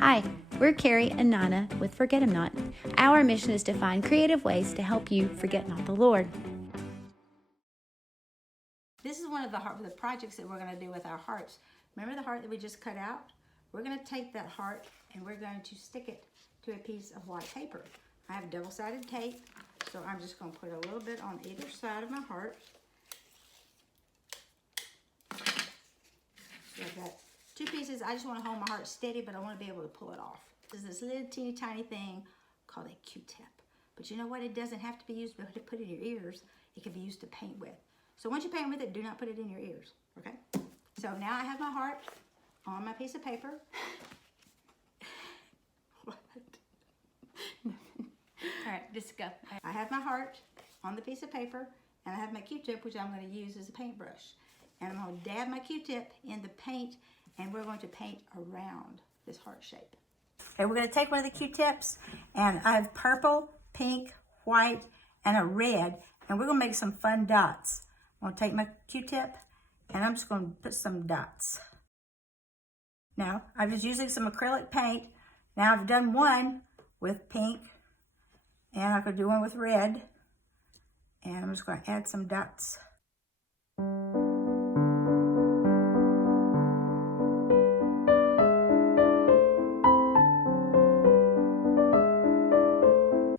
Hi, we're Carrie and Nana with Forget Him Not. Our mission is to find creative ways to help you forget not the Lord. This is one of the projects that we're going to do with our hearts. Remember the heart that we just cut out? We're going to take that heart and we're going to stick it to a piece of white paper. I have double-sided tape, so I'm just going to put a little bit on either side of my heart. Like that. Two pieces. I just want to hold my heart steady, but I want to be able to pull it off. This is this little teeny tiny thing called a Q-tip. But you know what? It doesn't have to be used to put in your ears. It can be used to paint with. So once you paint with it, do not put it in your ears, okay? So now I have my heart on my piece of paper. What? All right, just go. I have my heart on the piece of paper, and I have my Q-tip, which I'm going to use as a paintbrush. And I'm going to dab my Q-tip in the paint, and we're going to paint around this heart shape. Okay, we're going to take one of the Q-tips, and I have purple, pink, white, and a red, and we're going to make some fun dots. I'm going to take my Q-tip, and I'm just going to put some dots. Now, I'm just using some acrylic paint. Now, I've done one with pink, and I'm going to do one with red, and I'm just going to add some dots.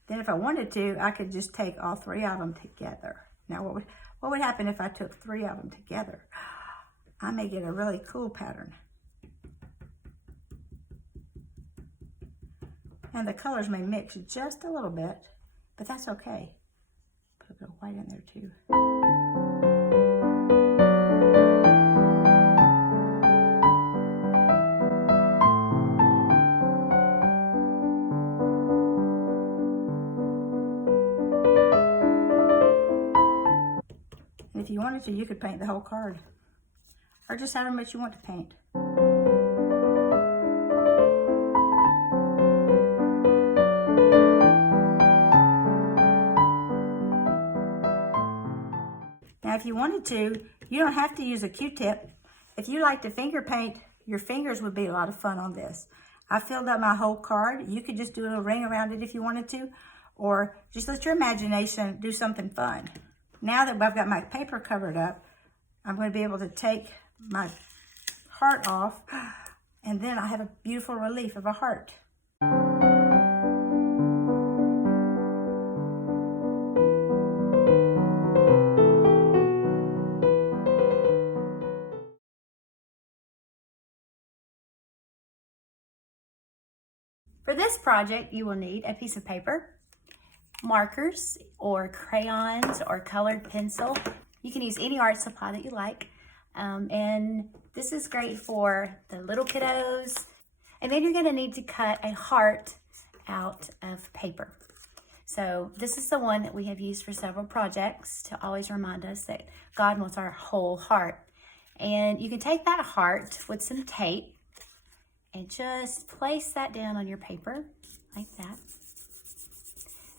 Then if I wanted to, I could just take all three of them together. Now, what would happen if I took three of them together? I may get a really cool pattern. And the colors may mix just a little bit, but that's okay. Put a bit of white in there too. And if you wanted to, you could paint the whole card, or just however much you want to paint. Now, if you wanted to, you don't have to use a Q-tip. If you like to finger paint, your fingers would be a lot of fun on this. I filled up my whole card. You could just do a little ring around it if you wanted to, or just let your imagination do something fun. Now that I've got my paper covered up, I'm going to be able to take my heart off, and then I have a beautiful relief of a heart. For this project, you will need a piece of paper, markers or crayons or colored pencil. You can use any art supply that you like. And this is great for the little kiddos. And then you're going to need to cut a heart out of paper. So this is the one that we have used for several projects to always remind us that God wants our whole heart. And you can take that heart with some tape and just place that down on your paper like that.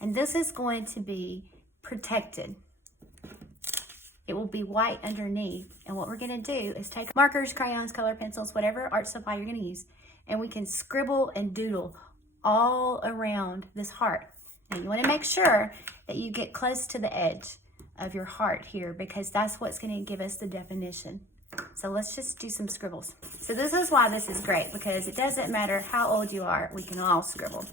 And this is going to be protected. It will be white underneath. And what we're going to do is take markers, crayons, color pencils, whatever art supply you're going to use, and we can scribble and doodle all around this heart. Now you want to make sure that you get close to the edge of your heart here, because that's what's going to give us the definition. So let's just do some scribbles. So this is why this is great, because it doesn't matter how old you are, we can all scribble.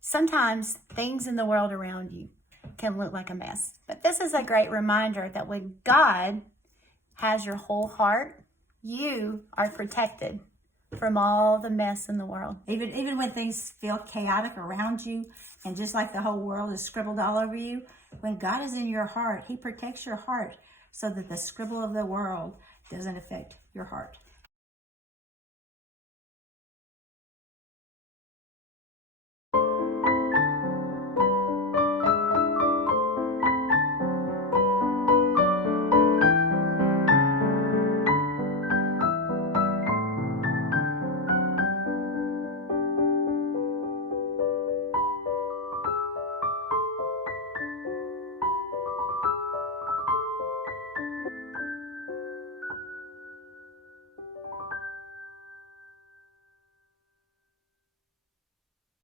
Sometimes things in the world around you can look like a mess, but this is a great reminder that when God has your whole heart, you are protected from all the mess in the world. Even when things feel chaotic around you, and just like the whole world is scribbled all over you, when God is in your heart, He protects your heart so that the scribble of the world doesn't affect your heart.